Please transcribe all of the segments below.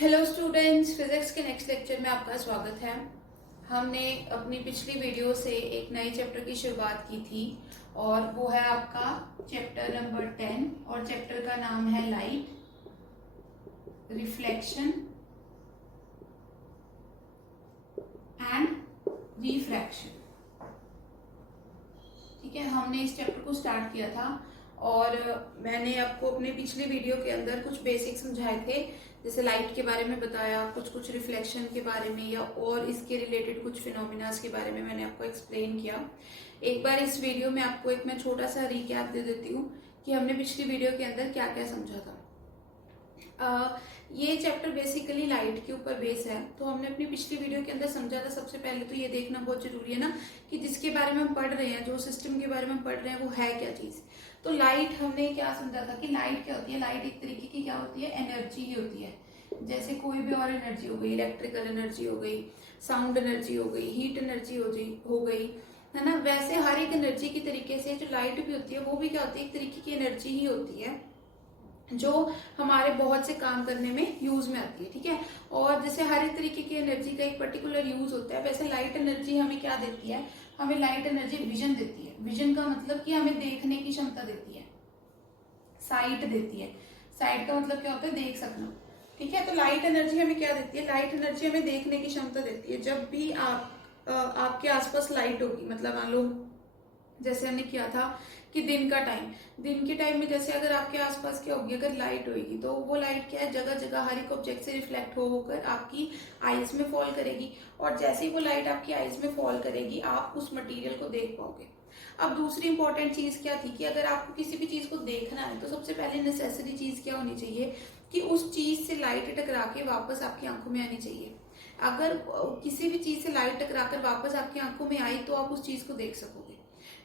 Hello students, physics के next lecture में आपका स्वागत है। हमने अपनी पिछली वीडियो से एक नए चैप्टर की शुरुआत की थी और वो है आपका चैप्टर नंबर 10 और चैप्टर का नाम है लाइट, रिफ्लेक्शन एंड रिफ्रैक्शन। ठीक है, हमने इस चैप्टर को स्टार्ट किया था और मैंने आपको अपने पिछली वीडियो के अंदर कुछ बेसिक समझाए थे, जैसे लाइट के बारे में बताया, कुछ रिफ्लेक्शन के बारे में या और इसके रिलेटेड कुछ फिनोमिनास के बारे में मैंने आपको एक्सप्लेन किया। एक बार इस वीडियो में आपको मैं छोटा सा रिकैप दे देती हूँ कि हमने पिछली वीडियो के अंदर क्या क्या समझा था। ये चैप्टर बेसिकली लाइट के ऊपर बेस है। तो हमने अपनी पिछली वीडियो के अंदर समझा था, सबसे पहले तो ये देखना बहुत जरूरी है ना कि जिसके बारे में हम पढ़ रहे हैं, जो सिस्टम के बारे में हम पढ़ रहे हैं वो है क्या चीज। तो लाइट हमने क्या समझा था कि लाइट क्या होती है। लाइट एक तरीके की क्या होती है, एनर्जी ही होती है। जैसे कोई भी और एनर्जी हो गई, इलेक्ट्रिकल एनर्जी हो गई, साउंड एनर्जी हो गई, हीट एनर्जी हो गई, है ना। वैसे हर एक एनर्जी की तरीके से जो लाइट भी होती है वो भी क्या होती है, एक तरीके की एनर्जी ही होती है जो हमारे बहुत से काम करने में यूज में आती है। ठीक है, और जैसे हर एक तरीके की एनर्जी का एक पर्टिकुलर यूज होता है, वैसे लाइट एनर्जी हमें क्या देती है, हमें लाइट एनर्जी विजन देती है। विजन का मतलब कि हमें देखने की क्षमता देती है, साइट देती है। साइट का मतलब क्या होता है, देख सकना। ठीक है, तो लाइट एनर्जी हमें क्या देती है, लाइट एनर्जी हमें देखने की क्षमता देती है। जब भी आपके आसपास लाइट होगी, मतलब मान लो जैसे हमने किया था कि दिन के टाइम में जैसे अगर आपके आसपास क्या होगी, अगर लाइट होगी तो वो लाइट क्या है, जगह जगह हर एक ऑब्जेक्ट से रिफ्लेक्ट होकर आपकी आईज में फॉल करेगी। और जैसे ही वो लाइट आपकी आईज में फॉल करेगी आप उस मटेरियल को देख पाओगे। अब दूसरी इंपॉर्टेंट चीज क्या थी कि अगर आपको किसी भी चीज को देखना है तो सबसे पहले नेसेसरी चीज क्या होनी चाहिए कि उस चीज से लाइट टकरा के वापस आपकी आंखों में आनी चाहिए। अगर किसी भी चीज से लाइट टकराकर वापस आपकी आंखों में आई तो आप उस चीज को देख सकोगे।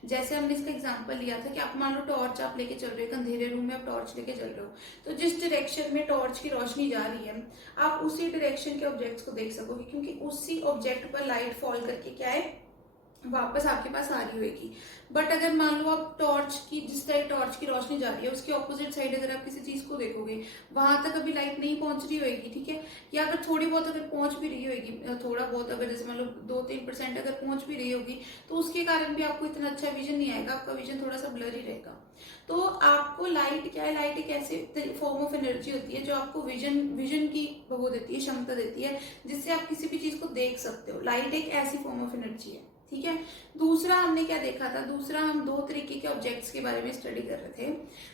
जैसे हमने इसका एग्जांपल लिया था कि आप मान लो टॉर्च आप लेके चल रहे हो, अंधेरे रूम में आप टॉर्च लेके चल रहे हो, तो जिस डायरेक्शन में टॉर्च की रोशनी जा रही है आप उसी डायरेक्शन के ऑब्जेक्ट्स को देख सकोगे, क्योंकि उसी ऑब्जेक्ट पर लाइट फॉल करके क्या है, वापस आपके पास आ रही होगी। बट अगर मान लो आप टॉर्च की, जिस साइड टॉर्च की रोशनी जा रही है उसके ऑपोजिट साइड अगर आप किसी चीज को देखोगे वहां तक अभी लाइट नहीं पहुंच रही होगी। ठीक है, या अगर थोड़ी बहुत अगर पहुंच भी रही होगी, थोड़ा बहुत अगर जैसे मान लो 2-3% अगर पहुंच भी रही होगी तो उसके कारण भी आपको इतना अच्छा विजन नहीं आएगा, आपका विजन थोड़ा सा ब्लरी रहेगा। तो आपको लाइट क्या है, लाइट एक ऐसे फॉर्म ऑफ एनर्जी होती है जो आपको विजन की वो देती है, क्षमता देती है, जिससे आप किसी भी चीज को देख सकते हो। लाइट एक ऐसी फॉर्म ऑफ एनर्जी है। ठीक है, दूसरा हमने क्या देखा था, दूसरा हम दो तरीके के ऑब्जेक्ट्स के बारे में स्टडी कर रहे थे,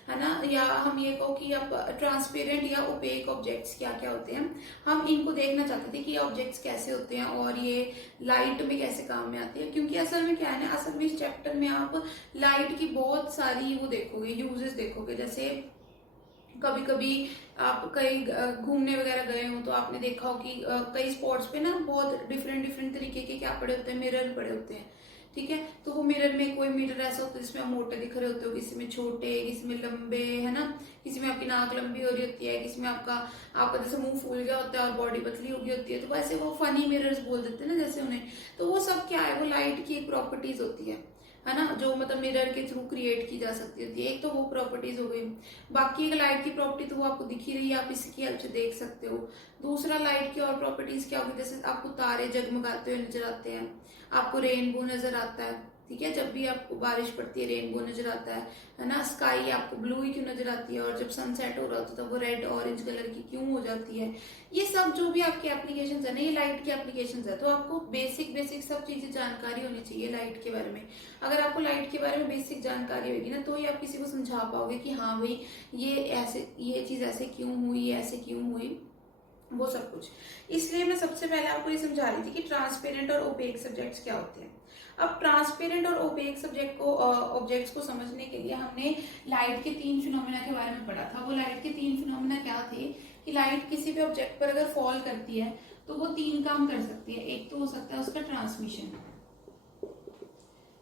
है ना। या हम ये कहो कि आप ट्रांसपेरेंट या ओपेक ऑब्जेक्ट्स क्या क्या होते हैं, हम इनको देखना चाहते थे कि ये ऑब्जेक्ट्स कैसे होते हैं और ये लाइट में कैसे काम में आती है। क्योंकि असल में क्या है ना, असल में इस चैप्टर में आप लाइट की बहुत सारी वो देखोगे, यूजेस देखोगे। जैसे कभी कभी आप कहीं घूमने वगैरह गए हो तो आपने देखा हो कि कई स्पॉट्स पे ना बहुत डिफरेंट डिफरेंट तरीके के क्या पड़े होते हैं, मिरर पड़े होते हैं। ठीक है, तो वो मिरर में कोई मिरर ऐसा होता है जिसमें आप मोटे दिख रहे होते हो, किसी में छोटे, किसी में लंबे, है ना। किसी में आपकी नाक लंबी हो रही होती है, किसी में आपका आपका जैसे मुंह फूल गया होता है और बॉडी पतली हो गई होती है, तो वैसे वो फनी मिरर्स बोल देते हैं ना जैसे उन्हें। तो वो सब क्या है, वो लाइट की एक प्रॉपर्टीज होती है ना, जो मतलब मिरर के थ्रू क्रिएट की जा सकती होती है। एक तो वो प्रॉपर्टीज हो गई। बाकी एक लाइट की प्रॉपर्टी तो वो आपको दिख ही रही है, आप इसकी हेल्प से देख सकते हो। दूसरा लाइट की और प्रॉपर्टीज क्या होगी, जैसे आपको तारे जगमगाते हुए नजर आते हैं, आपको रेनबो नजर आता है। ठीक है, जब भी आपको बारिश पड़ती है रेनबो नजर आता है ना। स्काई आपको ब्लू ही क्यों नजर आती है, और जब सनसेट हो रहा होता है तो वो रेड ऑरेंज कलर की क्यों हो जाती है। ये सब जो भी आपकी एप्लीकेशन है ना, ये लाइट की एप्लीकेशन है। तो आपको बेसिक बेसिक सब चीजें जानकारी होनी चाहिए लाइट के बारे में। अगर आपको लाइट के बारे में बेसिक जानकारी होगी ना तो ही आप किसी को समझा पाओगे कि हाँ भाई ये ऐसे, ये चीज ऐसे क्यों हुई, ऐसे क्यों हुई, वो सब कुछ। इसलिए मैं सबसे पहले आपको ये समझा रही थी कि ट्रांसपेरेंट और ओपेक सब्जेक्ट्स क्या होते हैं। अब ट्रांसपेरेंट और ओपेक सब्जेक्ट को ऑब्जेक्ट्स को समझने के लिए हमने लाइट के 3 फिनोमेना के बारे में पढ़ा था। वो लाइट के 3 फिनोमेना क्या थे कि लाइट किसी भी ऑब्जेक्ट पर अगर फॉल करती है तो वो 3 काम कर सकती है। एक तो हो सकता है उसका ट्रांसमिशन,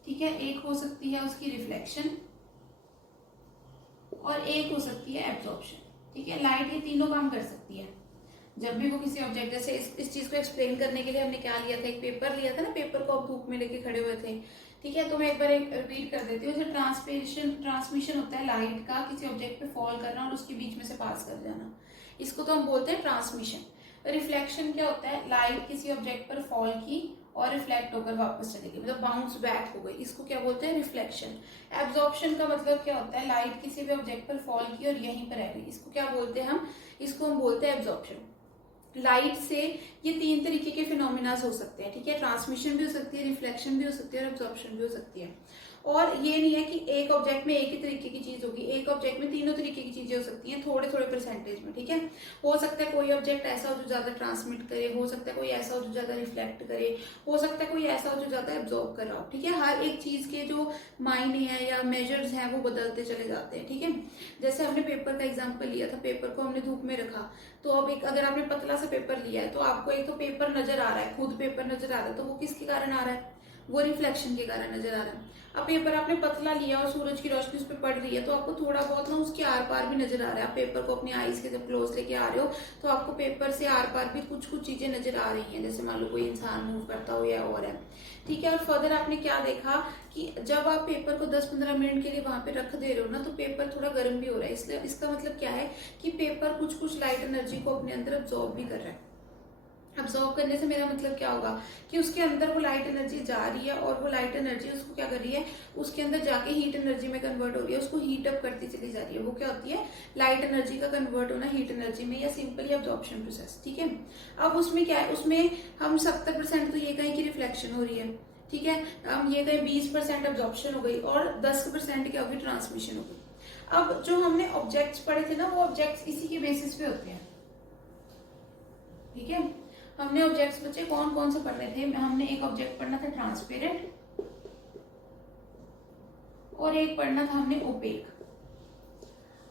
ठीक है, एक हो सकती है उसकी रिफ्लेक्शन, और एक हो सकती है एब्जॉर्प्शन। ठीक है, लाइट ये तीनों काम कर सकती है। जब भी वो किसी ऑब्जेक्ट, जैसे इस चीज को एक्सप्लेन करने के लिए हमने क्या लिया था, एक पेपर लिया था ना, पेपर को आप धूप में लेके खड़े हुए थे। ठीक है, तो मैं एक बार रिपीट कर देती हूँ। जैसे ट्रांसमिशन होता है लाइट का किसी ऑब्जेक्ट पे फॉल करना और उसके बीच में से पास कर जाना, इसको तो हम बोलते हैं ट्रांसमिशन। रिफ्लेक्शन क्या होता है, लाइट किसी ऑब्जेक्ट पर फॉल की और रिफ्लेक्ट होकर वापस चली गई, मतलब बाउंस बैक हो गई, इसको क्या बोलते हैं, रिफ्लेक्शन। एब्जॉर्प्शन का मतलब क्या होता है, लाइट किसी भी ऑब्जेक्ट पर फॉल की और यहीं पर रह गई, इसको क्या बोलते हैं हम, इसको हम बोलते हैं एब्जॉर्प्शन। लाइट से ये 3 तरीके के फिनोमिनास हो सकते हैं, ठीक है, ट्रांसमिशन भी हो सकती है, रिफ्लेक्शन भी हो सकती है और एब्जॉर्प्शन भी हो सकती है। और ये नहीं है कि एक ऑब्जेक्ट में एक ही तरीके की चीज होगी, एक ऑब्जेक्ट में तीनों तरीके की चीजें हो सकती हैं, थोड़े थोड़े परसेंटेज में, ठीक है। हो सकता है कोई ऑब्जेक्ट ऐसा हो जो ज्यादा ट्रांसमिट करे, हो सकता है कोई ऐसा हो जो ज्यादा रिफ्लेक्ट करे, हो सकता है कोई ऐसा हो जो ज्यादा एब्जॉर्ब कर रहा हो, ठीक है। हर एक चीज के जो मायने हैं या मेजर्स हैं वो बदलते चले जाते हैं, ठीक है। जैसे हमने पेपर का एग्जाम्पल लिया था, पेपर को हमने धूप में रखा, तो अब एक अगर आपने पतला सा पेपर लिया है तो आपको एक तो पेपर नजर आ रहा है, खुद पेपर नजर आ रहा है, तो वो किसके कारण आ रहा है, वो रिफ्लेक्शन के कारण नजर आ रहा है। अब पेपर आपने पतला लिया और सूरज की रोशनी उस पर पड़ रही है तो आपको थोड़ा बहुत ना उसके आर पार भी नजर आ रहा है। आप पेपर को अपनी आईज के जब क्लोज लेके आ रहे हो तो आपको पेपर से आर पार भी कुछ कुछ चीजें नजर आ रही हैं, जैसे मान लो कोई इंसान मूव करता हो या और है, ठीक है। और फर्दर आपने क्या देखा कि जब आप पेपर को 10-15 मिनट के लिए वहां पे रख दे रहे हो ना तो पेपर थोड़ा गर्म भी हो रहा है, इसलिए इसका मतलब क्या है कि पेपर कुछ कुछ लाइट एनर्जी को अपने अंदर अब्सॉर्ब भी कर रहा है। अब्सॉर्ब करने से मेरा मतलब क्या होगा कि उसके अंदर वो लाइट एनर्जी जा रही है और वो लाइट एनर्जी उसको क्या कर रही है, उसके अंदर जाके हीट एनर्जी में कन्वर्ट हो रही है, उसको हीट अप करती चली जा रही है। वो क्या होती है, लाइट एनर्जी का कन्वर्ट होना हीट एनर्जी में, या सिंपली अब्जॉर्प्शन प्रोसेस, ठीक है। अब उसमें क्या है, उसमें हम 70% तो ये कहें कि रिफ्लेक्शन हो रही है, ठीक है, हम ये कहें 20% अब्जॉर्प्शन हो गई और 10% क्या होगी, ट्रांसमिशन हो गई। अब जो हमने ऑब्जेक्ट्स पढ़े थे ना, वो ऑब्जेक्ट्स इसी के बेसिस पे होते हैं, ठीक है। हमने ऑब्जेक्ट्स बच्चे कौन कौन से पढ़ रहे थे, हमने एक ऑब्जेक्ट पढ़ना था ट्रांसपेरेंट और एक पढ़ना था हमने ओपेक।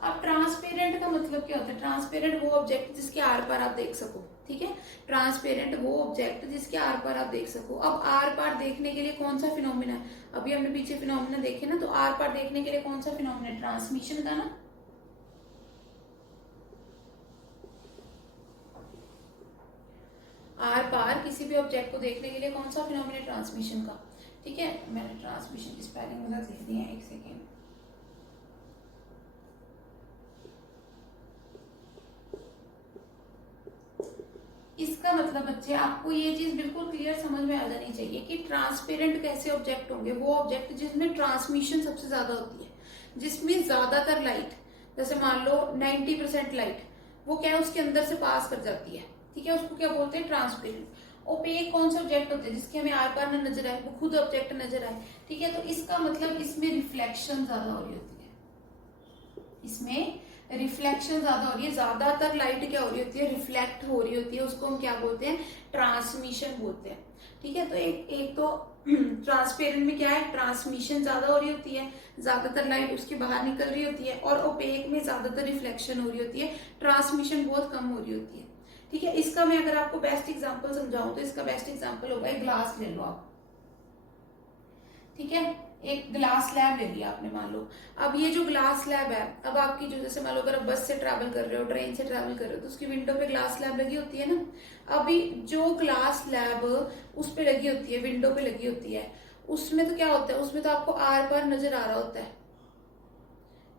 अब ट्रांसपेरेंट का मतलब क्या होता है, ट्रांसपेरेंट वो ऑब्जेक्ट जिसके आर पार आप देख सको, ठीक है। ट्रांसपेरेंट वो ऑब्जेक्ट जिसके आर पार आप देख सको। अब आर पार देखने के लिए कौन सा फिनोमिना है, अभी हमने पीछे फिनोमिना देखे ना, तो आर पार देखने के लिए कौन सा फिनोमिना है, ट्रांसमिशन का ना। आर पार किसी भी ऑब्जेक्ट को देखने के लिए कौन सा फिनोमिना, ट्रांसमिशन का, ठीक है। मैंने ट्रांसमिशन की स्पेलिंग गलत लिख दी है, एक सेकेंड। इसका मतलब बच्चे आपको ये चीज बिल्कुल क्लियर समझ में आ जानी चाहिए कि ट्रांसपेरेंट कैसे ऑब्जेक्ट होंगे, वो ऑब्जेक्ट जिसमें ट्रांसमिशन सबसे ज्यादा होती है, जिसमें ज्यादातर लाइट, जैसे मान लो 90% लाइट वो क्या है उसके अंदर से पास कर जाती है, ठीक है, उसको क्या बोलते हैं, ट्रांसपेरेंट। ओपेक कौन से ऑब्जेक्ट होते हैं, जिसके हमें आर पार न नजर आए, वो खुद ऑब्जेक्ट नजर आए, ठीक है। तो इसका मतलब इसमें रिफ्लेक्शन ज्यादा हो रही होती है, इसमें रिफ्लेक्शन ज्यादा हो रही है, ज्यादातर लाइट क्या हो रही होती है, रिफ्लेक्ट हो रही होती है, उसको हम क्या बोलते हैं, ट्रांसमिशन बोलते हैं, ठीक है। तो एक तो ट्रांसपेरेंट में क्या है, ट्रांसमिशन ज्यादा हो रही होती है, ज्यादातर लाइट उसके बाहर निकल रही होती है, और ओपेक में ज्यादातर रिफ्लेक्शन हो रही होती है, ट्रांसमिशन बहुत कम हो रही होती है, ठीक है। इसका मैं अगर आपको बेस्ट एग्जांपल समझाऊं तो इसका बेस्ट एग्जांपल होगा, एक ग्लास ले लो आप, ठीक है, एक ग्लास स्लैब ले लिया आपने मान लो। अब ये जो ग्लास स्लैब है, अब आपकी जो, जैसे मान लो अगर आप बस से ट्रैवल कर रहे हो, ट्रेन से ट्रैवल कर रहे हो, तो उसकी विंडो पे ग्लास स्लैब लगी होती है ना। अभी जो ग्लास स्लैब उस पे लगी होती है, विंडो पे लगी होती है, उसमें तो क्या होता है, उसमें तो आपको आर पार नजर आ रहा होता है,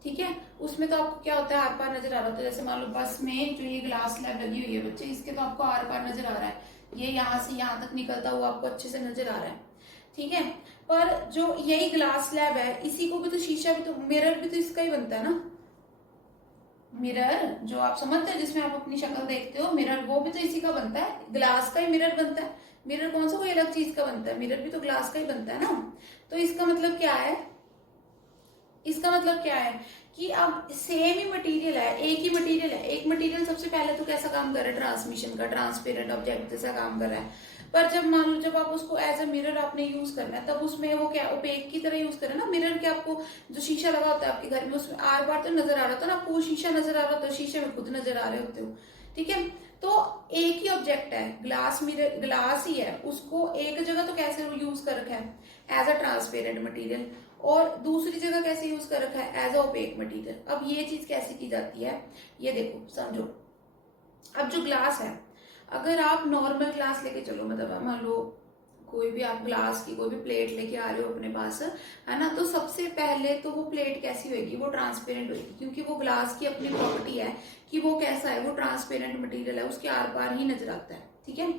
ठीक है। उसमें तो आपको क्या होता है, आर पार नजर आ रहा होता है। जैसे मान लो बस में जो ये ग्लास स्लैब लगी हुई है बच्चे, इसके तो आपको आर पार नजर आ रहा है, ये यहाँ से यहाँ तक निकलता हुआ आपको अच्छे से नजर आ रहा है, ठीक है। पर जो यही ग्लास स्लैब है, इसी को भी तो शीशा भी तो, मिरर भी तो इसका ही बनता है ना। मिरर जो आप समझते हैं जिसमें आप अपनी शक्ल देखते हो, मिरर वो भी तो इसी का बनता है, ग्लास का ही मिरर बनता है। मिरर कौन सा कोई अलग चीज का बनता है, मिरर भी तो ग्लास का ही बनता है ना। तो इसका मतलब क्या है, इसका मतलब क्या है कि अब सेम ही मटेरियल है, एक ही मटेरियल है, एक मटेरियल सबसे पहले तो कैसा काम कर रहा है, ट्रांसमिशन का, ट्रांसपेरेंट ऑब्जेक्ट जैसा काम कर रहा है। पर जब मान लो जब आप उसको एज अ मिरर आपने यूज करना है, तब उसमें वो क्या ओपेक की तरह यूज करें ना। मिरर के आपको जो शीशा लगा होता है आपके घर में, उसमें आर बार तो नजर आ रहा था ना, आपको शीशा नजर आ रहा होता है, शीशे में खुद नजर आ रहे होते हो, ठीक है। तो एक ही ऑब्जेक्ट है, ग्लास मिरर, ग्लास ही है, उसको एक जगह तो कैसे यूज कर रखा है एज अ ट्रांसपेरेंट मटेरियल, और दूसरी जगह कैसे यूज कर रखा है एज अ ओपेक मटेरियल। अब ये चीज कैसे की जाती है, ये देखो समझो। अब जो ग्लास है, अगर आप नॉर्मल ग्लास लेके चलो, मतलब मान लो कोई भी आप ग्लास की कोई भी प्लेट लेके आ रहे हो अपने पास, है ना, तो सबसे पहले तो वो प्लेट कैसी होगी, वो ट्रांसपेरेंट होगी, क्योंकि वो ग्लास की अपनी प्रॉपर्टी है कि वो कैसा है, वो ट्रांसपेरेंट मटेरियल है, उसके आर पार ही नजर आता है। ठीक है,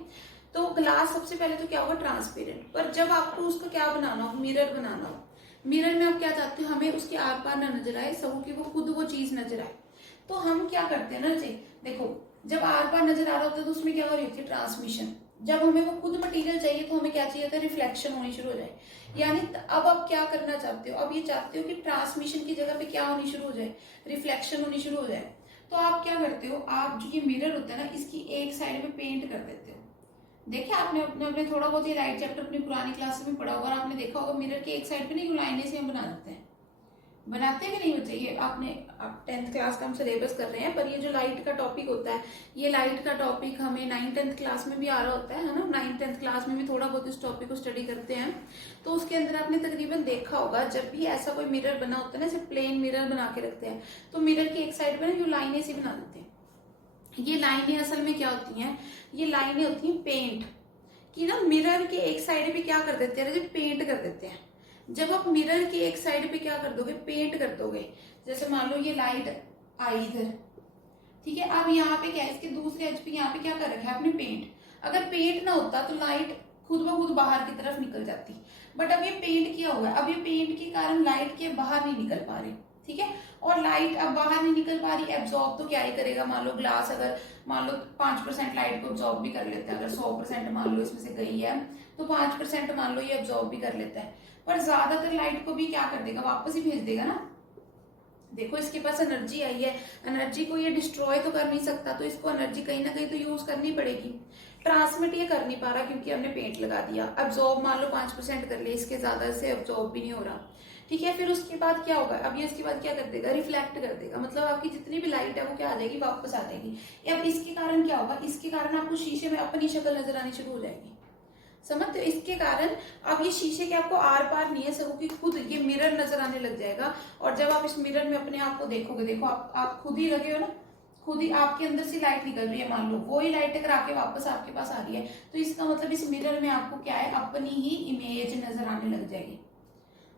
तो ग्लास सबसे पहले तो क्या होगा, ट्रांसपेरेंट। पर जब आपको उसका क्या बनाना हो, मिरर बनाना हो, मिरर में आप क्या चाहते हो, हमें उसके आर पार ना नजर आए, सब की वो खुद वो चीज नजर आए। तो हम क्या करते हैं ना जी, देखो जब आर पार नजर आ रहा होता है तो उसमें क्या हो रही होती है, ट्रांसमिशन। जब हमें वो खुद मटेरियल चाहिए तो हमें क्या चाहिए होता है, रिफ्लेक्शन होनी शुरू हो जाए। यानी अब आप क्या करना चाहते हो, अब ये चाहते हो कि ट्रांसमिशन की जगह पे क्या होनी शुरू हो जाए, रिफ्लेक्शन होनी शुरू हो जाए। तो आप क्या करते हो, आप जो ये मिरर होता है ना, इसकी एक साइड में पेंट कर देते हो। देखिए आपने अपने अपने थोड़ा बहुत ये लाइट चैप्टर अपनी पुरानी क्लास में पढ़ा होगा और आपने देखा होगा मिरर के एक साइड पे ना लाइनें से हम बना देते हैं, बनाते हैं कि नहीं बच्चे, ये आपने आप 10th क्लास का हम सिलेबस कर रहे हैं, पर ये जो लाइट का टॉपिक होता है, ये लाइट का टॉपिक हमें 9th-10th क्लास में भी आ रहा होता है ना, 9th-10th क्लास में भी थोड़ा बहुत इस टॉपिक को स्टडी करते हैं। तो उसके अंदर आपने तकरीबन देखा होगा, जब भी ऐसा कोई मिरर बना होता है ना, ऐसे प्लेन मिरर बना के रखते हैं, तो मिरर की एक साइड पर ना जो लाइनें सी बना देते हैं। ये लाइनें असल में क्या होती हैं, ये लाइनें होती हैं पेंट की ना, मिरर के एक साइड पे क्या कर देते हैं, पेंट कर देते हैं। जब आप मिरर की एक साइड पे क्या कर दोगे, पेंट कर दोगे, जैसे मान लो ये लाइट आई इधर, ठीक है, अब यहाँ पे क्या है, इसके दूसरे एज पे यहाँ पे क्या कर रखा है आपने, पेंट। अगर पेंट ना होता तो लाइट खुद ब खुद बाहर की तरफ निकल जाती, बट अब ये पेंट किया हुआ है, अब ये पेंट के कारण लाइट के बाहर नहीं निकल पा रही। ठीक है, और लाइट अब बाहर नहीं निकल पा रही, एब्जॉर्ब तो क्या ही करेगा, मान लो ग्लास अगर मान लो 5% लाइट को एब्जॉर्ब भी कर लेता है, अगर 100% मान लो इसमें से गई है तो 5% मान लो ये एब्जॉर्ब भी कर लेता है, पर ज्यादातर लाइट को भी क्या कर देगा, वापस ही भेज देगा ना। देखो इसके पास एनर्जी आई है, एनर्जी को ये डिस्ट्रॉय तो कर नहीं सकता, तो इसको एनर्जी कहीं ना कहीं तो यूज करनी पड़ेगी। ट्रांसमिट ये कर नहीं पा रहा क्योंकि हमने पेंट लगा दिया। एब्जॉर्ब मान लो 5% कर ले, इसके ज्यादा से एब्जॉर्ब भी नहीं हो रहा। ठीक है, फिर उसके बाद क्या होगा, अब ये उसके बाद क्या कर देगा, रिफ्लेक्ट कर देगा, मतलब आपकी जितनी भी लाइट है वो क्या आ जाएगी, वापस आ जाएगी। अब इसके कारण क्या होगा, इसके कारण आपको शीशे में अपनी शक्ल नजर आनी शुरू हो जाएगी, समझते हो। इसके कारण अब ये शीशे के आपको आर पार नहीं है, सब की खुद ये मिरर नजर आने लग जाएगा। और जब आप इस मिरर में अपने आप को देखोगे, देखो आप खुद ही लगे हो ना, खुद ही आपके अंदर से लाइट निकल रही है, मान लो वही लाइट अगर आके वापस आपके पास आ रही है, तो इसका मतलब इस मिरर में आपको क्या है, अपनी ही इमेज नजर आने लग जाएगी।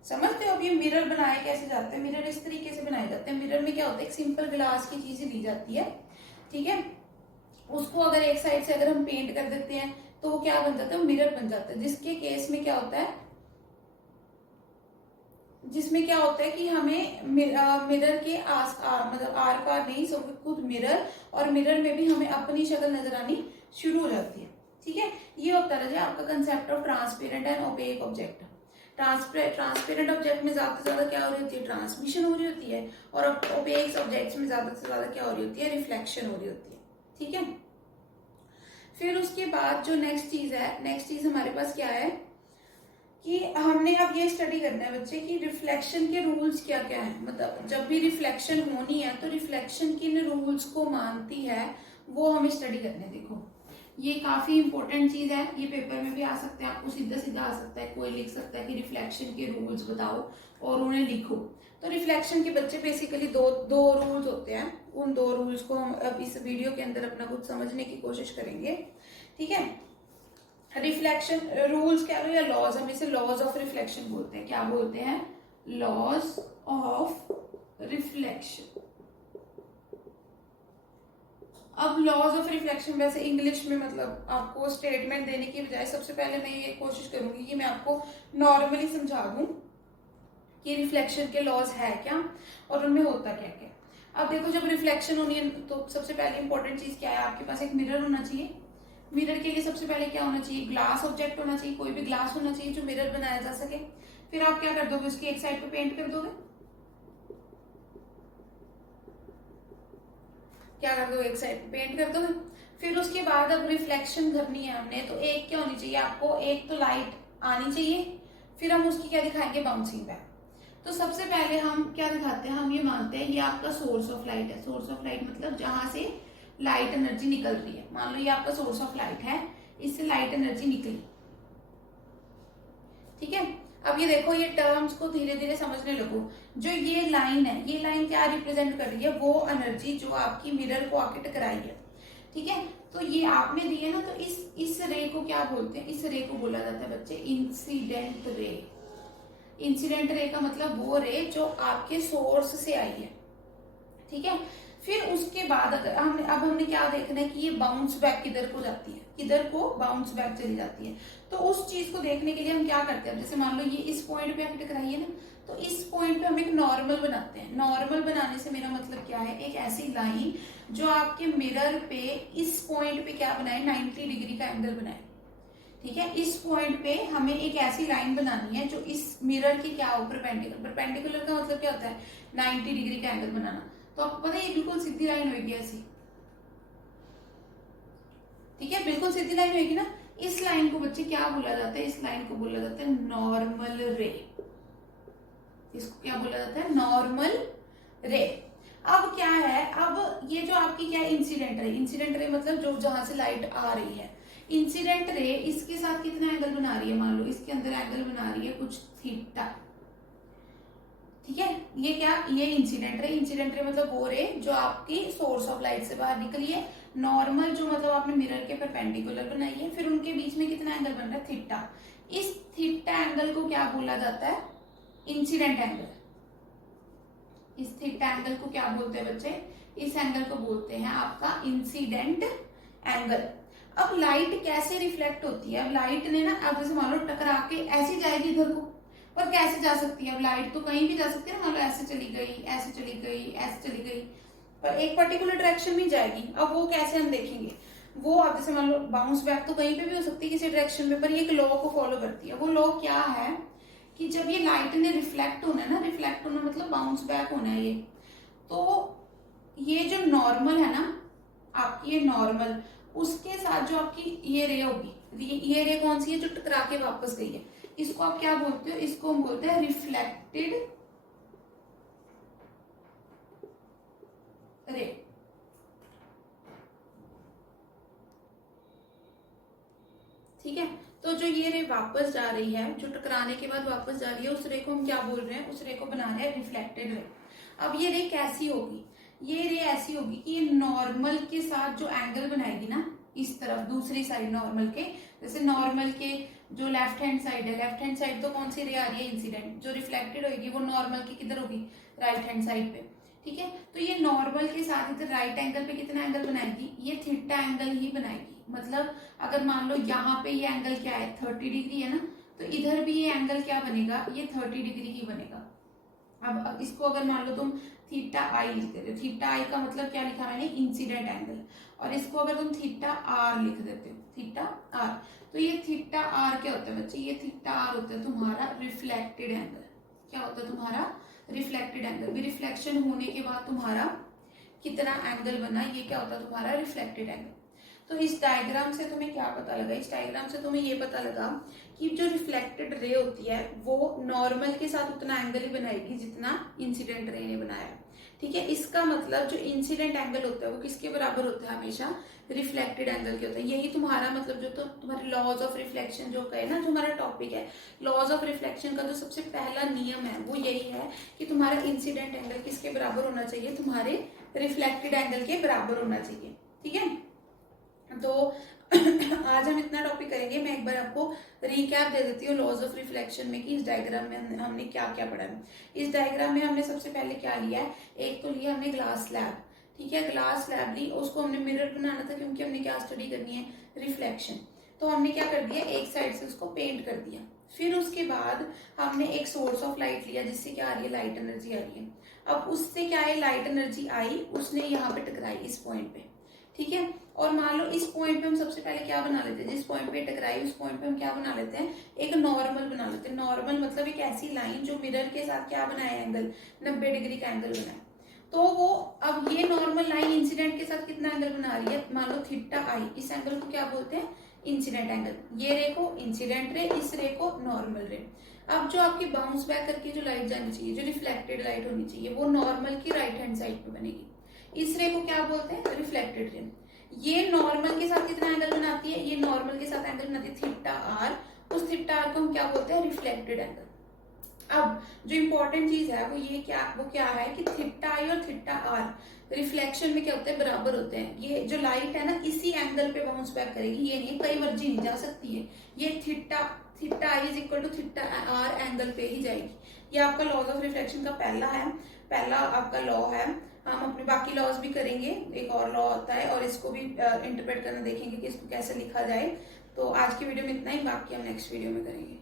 समझते हो। अब ये मिरर बनाए कैसे जाते हैं, मिरर इस तरीके से बनाए जाते हैं। मिरर में क्या होता है, एक सिंपल ग्लास की चीज ली जाती है, ठीक है, उसको अगर एक साइड से अगर हम पेंट कर देते हैं तो वो क्या बन जाता है, मिरर बन जाता है। जिसके केस में क्या होता है, जिसमें क्या होता है कि हमें मिरर के मतलब आर पार नहीं, सब खुद मिरर, और मिरर में भी हमें अपनी शक्ल नजर आनी शुरू हो जाती है। ठीक है, ये होता है आपका concept of transparent and opaque object. Transparent object में ज्यादा से ज्यादा क्या हो रही होती है, ट्रांसमिशन हो रही होती है, और ओपेक ऑब्जेक्ट में ज्यादा से ज्यादा क्या हो रही होती है, रिफ्लेक्शन हो रही होती है। ठीक है, फिर उसके बाद जो नेक्स्ट चीज है, नेक्स्ट चीज हमारे पास क्या है कि हमने अब ये स्टडी करना है बच्चे कि रिफ्लेक्शन के रूल्स क्या क्या है। मतलब जब भी रिफ्लेक्शन होनी है तो रिफ्लेक्शन किन रूल्स को मानती है, वो हमें स्टडी करने। देखो ये काफी इंपॉर्टेंट चीज है, ये पेपर में भी आ सकता है, आपको सीधा सीधा आ सकता है, कोई लिख सकता है कि रिफ्लेक्शन के रूल्स बताओ और उन्हें लिखो। तो रिफ्लेक्शन के बच्चे बेसिकली दो रूल्स होते हैं, उन दो रूल्स को हम अब इस वीडियो के अंदर अपना कुछ समझने की कोशिश करेंगे। ठीक है, रिफ्लेक्शन रूल्स कह लो या लॉज, हम इसे लॉज ऑफ रिफ्लेक्शन बोलते हैं। क्या बोलते हैं, लॉज ऑफ रिफ्लेक्शन। अब लॉज ऑफ रिफ्लेक्शन वैसे इंग्लिश में मतलब आपको स्टेटमेंट देने की बजाय सबसे पहले मैं ये कोशिश करूंगी कि मैं आपको नॉर्मली समझा दूं कि रिफ्लेक्शन के लॉज है क्या और उनमें होता क्या क्या। अब देखो जब रिफ्लेक्शन होनी है तो सबसे पहले इंपॉर्टेंट चीज क्या है, आपके पास एक मिरर होना चाहिए। मिरर के लिए सबसे पहले क्या होना चाहिए, ग्लास ऑब्जेक्ट होना चाहिए, कोई भी ग्लास होना चाहिए जो मिरर बनाया जा सके। फिर आप क्या कर दोगे, उसकी एक साइड पे पेंट कर दोगे, क्या कर दोगे, एक साइड पे पेंट कर दोगे। फिर उसके बाद अब रिफ्लेक्शन करनी है हमने, तो एक क्या होनी चाहिए आपको, एक तो लाइट आनी चाहिए, फिर हम उसकी क्या दिखाएंगे, बाउंसिंग बैक। तो सबसे पहले हम क्या दिखाते हैं, हम ये मानते हैं ये आपका सोर्स ऑफ लाइट है। सोर्स ऑफ लाइट मतलब जहां से लाइट एनर्जी निकल रही है। मान लो ये आपका सोर्स ऑफ लाइट है, इससे लाइट एनर्जी निकली। ठीक है, अब ये देखो ये टर्म्स को धीरे धीरे समझने लगो। जो ये लाइन है, ये लाइन क्या रिप्रेजेंट कर रही है, वो एनर्जी जो आपकी मिरर को आके टकराई है। ठीक है। तो ये आपने दिए ना, तो इस रे को क्या बोलते हैं, इस रे को बोला जाता है बच्चे इंसिडेंट रे। इंसिडेंट रे का मतलब वो रे जो आपके सोर्स से आई है, ठीक है। फिर उसके बाद अगर हमने क्या देखना है कि ये बाउंस बैक किधर को जाती है, किधर को बाउंस बैक चली जाती है। तो उस चीज को देखने के लिए हम क्या करते हैं, जैसे मान लो ये इस पॉइंट पे हम टकराई है ना, तो इस पॉइंट पे हम एक नॉर्मल बनाते हैं। नॉर्मल बनाने से मेरा मतलब क्या है, एक ऐसी लाइन जो आपके मिरर पे इस पॉइंट पे क्या बनाए, 90 डिग्री का एंगल बनाए, ठीक है। इस पॉइंट पे हमें एक ऐसी लाइन बनानी है जो इस मिरर की क्या हो, परपेंडिकुलर। परपेंडिकुलर का मतलब क्या होता है, 90 डिग्री का एंगल बनाना। तो आपको पता है ये बिल्कुल सीधी लाइन होगी ऐसी, ठीक है, बिल्कुल सीधी लाइन होगी ना। इस लाइन को बच्चे क्या बोला जाता है, इस लाइन को बोला जाता है नॉर्मल रे। इसको क्या बोला जाता है, नॉर्मल रे। अब क्या है, अब ये जो आपकी क्या है, इंसिडेंट रे। इंसिडेंट रे मतलब जो जहां से लाइट आ रही है, इंसिडेंट रे इसके साथ कितना एंगल बना रही है, मान लो इसके अंदर एंगल बना रही है कुछ थीटा, ठीक है। ये क्या, ये इंसिडेंट रे। इंसिडेंट रे मतलब वो रे जो आपकी सोर्स ऑफ लाइट से बाहर निकली है। नॉर्मल जो मतलब आपने मिरर के परपेंडिकुलर बनाई है, फिर उनके बीच में कितना एंगल बन रहा है, थीटा। इस थीटा एंगल को क्या बोला जाता है, इंसिडेंट एंगल। इस थीटा एंगल को क्या बोलते हैं बच्चे, इस एंगल को बोलते हैं आपका इंसिडेंट एंगल। अब लाइट कैसे रिफ्लेक्ट होती है, अब लाइट ने ना, अब जैसे मान लो टकरा के ऐसी जाएगी इधर को, और कैसे जा सकती है, अब लाइट तो कहीं भी जा सकती है ना, मान लो ऐसे चली गई, ऐसे चली गई, ऐसे चली गई, पर एक पर्टिकुलर डायरेक्शन में जाएगी। अब वो कैसे हम देखेंगे, वो अब जैसे मान लो बाउंस बैक तो कहीं पे भी हो सकती है किसी डायरेक्शन में, पर ये एक लॉ को फॉलो करती है। वो लॉ क्या है कि जब ये लाइट ने रिफ्लेक्ट होना है ना, रिफ्लेक्ट होना मतलब बाउंस बैक होना है ये, तो ये जो नॉर्मल है ना आपकी, ये नॉर्मल, उसके साथ जो आपकी ये रे होगी, ये रे कौन सी है, जो टकरा के वापस गई है, इसको आप क्या बोलते हो, इसको हम बोलते हैं रिफ्लेक्टेड रे। ठीक है। तो जो ये रे वापस जा रही है, जो टकराने के बाद वापस जा रही है, उस रे को हम क्या बोल रहे हैं, उस रे को बना रहे हैं रिफ्लेक्टेड रे। अब ये रे कैसी होगी, ये रे ऐसी होगी कि ये नॉर्मल के साथ जो एंगल बनाएगी ना, इस तरफ दूसरी साइड नॉर्मल के, जैसे नॉर्मल के जो लेफ्ट हैंड साइड है, लेफ्ट हैंड साइड तो कौन सी रे आ रही है, इंसिडेंट। जो रिफ्लेक्टेड होगी वो नॉर्मल की किधर होगी, राइट हैंड साइड पे, ठीक है। तो ये नॉर्मल के साथ इधर राइट एंगल पे कितना एंगल बनाएगी, ये थीटा एंगल ही बनाएगी। मतलब अगर मान लो यहाँ पे ये एंगल क्या है, 30 डिग्री है ना, तो इधर भी ये एंगल क्या बनेगा, ये 30 डिग्री ही बनेगा। अब इसको अगर मान लो तुम थीटा आई लिख देते हो, थीटा आई का मतलब क्या लिखा मैंने, इंसिडेंट एंगल, और इसको अगर तुम थीटा आर लिख देते हो, थीटा आर, तो ये थीटा आर क्या होता है बच्चे, ये थीटा आर होता है तुम्हारा रिफ्लेक्टेड एंगल। क्या होता है तुम्हारा, रिफ्लेक्टेड एंगल। भी रिफ्लेक्शन होने के बाद तुम्हारा कितना एंगल बना, ये क्या होता है तुम्हारा रिफ्लेक्टेड एंगल। तो इस डायग्राम से तुम्हें क्या पता लगा, इस डायग्राम से तुम्हें ये पता लगा कि जो रिफ्लेक्टेड रे होती है वो नॉर्मल के साथ उतना एंगल ही बनाएगी जितना इंसिडेंट रे ने बनाया, ठीक है। इसका मतलब जो इंसिडेंट एंगल होता है वो किसके बराबर होता है, हमेशा रिफ्लेक्टेड एंगल के होता है। यही तुम्हारा मतलब जो तो तुम्हारे लॉज ऑफ रिफ्लेक्शन जो कहे ना, जो हमारा टॉपिक है लॉज ऑफ रिफ्लेक्शन का, जो सबसे पहला नियम है वो यही है कि तुम्हारा इंसिडेंट एंगल किसके बराबर होना चाहिए, तुम्हारे रिफ्लेक्टेड एंगल के बराबर होना चाहिए, ठीक है। तो आज हम इतना टॉपिक करेंगे। मैं एक बार आपको रिकैप दे देती हूँ लॉज ऑफ रिफ्लेक्शन में कि इस डायग्राम में हमने क्या क्या पढ़ा है। इस डायग्राम में हमने सबसे पहले क्या लिया है, एक तो लिया हमने ग्लास स्लैब, ठीक है, ग्लास स्लैब ली, उसको हमने मिरर बनाना था क्योंकि हमने क्या स्टडी करनी है, रिफ्लेक्शन। तो हमने क्या कर दिया, एक साइड से उसको पेंट कर दिया। फिर उसके बाद हमने एक सोर्स ऑफ लाइट लिया जिससे क्या आ रही है, लाइट एनर्जी आ रही है। अब उससे क्या है, लाइट एनर्जी आई, उसने यहाँ पे टकराई इस पॉइंट पे, ठीक है। और मान लो इस पॉइंट पे हम सबसे पहले क्या बना लेते हैं, जिस पॉइंट पे टकराई उस पॉइंट पे हम क्या बना लेते हैं, एक नॉर्मल बना लेते हैं। नॉर्मल मतलब एक ऐसी लाइन जो मिरर के साथ क्या बनाए, एंगल 90 डिग्री का एंगल बनाए। तो वो अब ये नॉर्मल लाइन इंसिडेंट के साथ कितना एंगल बना रही है, मान लो थीटा आई, इस एंगल को क्या बोलते हैं, इंसिडेंट एंगल। ये रे को इंसिडेंट रे, इस रे को नॉर्मल रे। अब जो आपकी बाउंस बैक करके जो लाइट जानी चाहिए, जो रिफ्लेक्टेड लाइट होनी चाहिए, वो नॉर्मल की राइट हैंड साइड पे बनेगी। इस रे को क्या बोलते हैं, रिफ्लेक्टेड रे। ये नॉर्मल के साथ कितना एंगल बनाती है, ये नॉर्मल के साथ एंगल बनाती है थीटा आर। उस थीटा आर को हम क्या बोलते हैं, रिफ्लेक्टेड एंगल। अब जो इम्पोर्टेंट चीज है वो क्या है कि थीटा आई और थीटा आर रिफ्लेक्शन में क्या होता है, बराबर होते हैं। ये जो लाइट है ना इसी एंगल पे बाउंस बैक करेगी, ये नहीं कई मर्जी नहीं जा सकती है। ये theta theta i is equal to theta r angle पे ही जाएगी। ये आपका लॉज ऑफ रिफ्लेक्शन का पहला आपका लॉ है। हम अपने बाकी लॉज भी करेंगे, एक और लॉ होता है और इसको भी इंटरप्रेट करना देखेंगे कि इसको कैसे लिखा जाए। तो आज की वीडियो में इतना ही, बाकी हम नेक्स्ट वीडियो में करेंगे।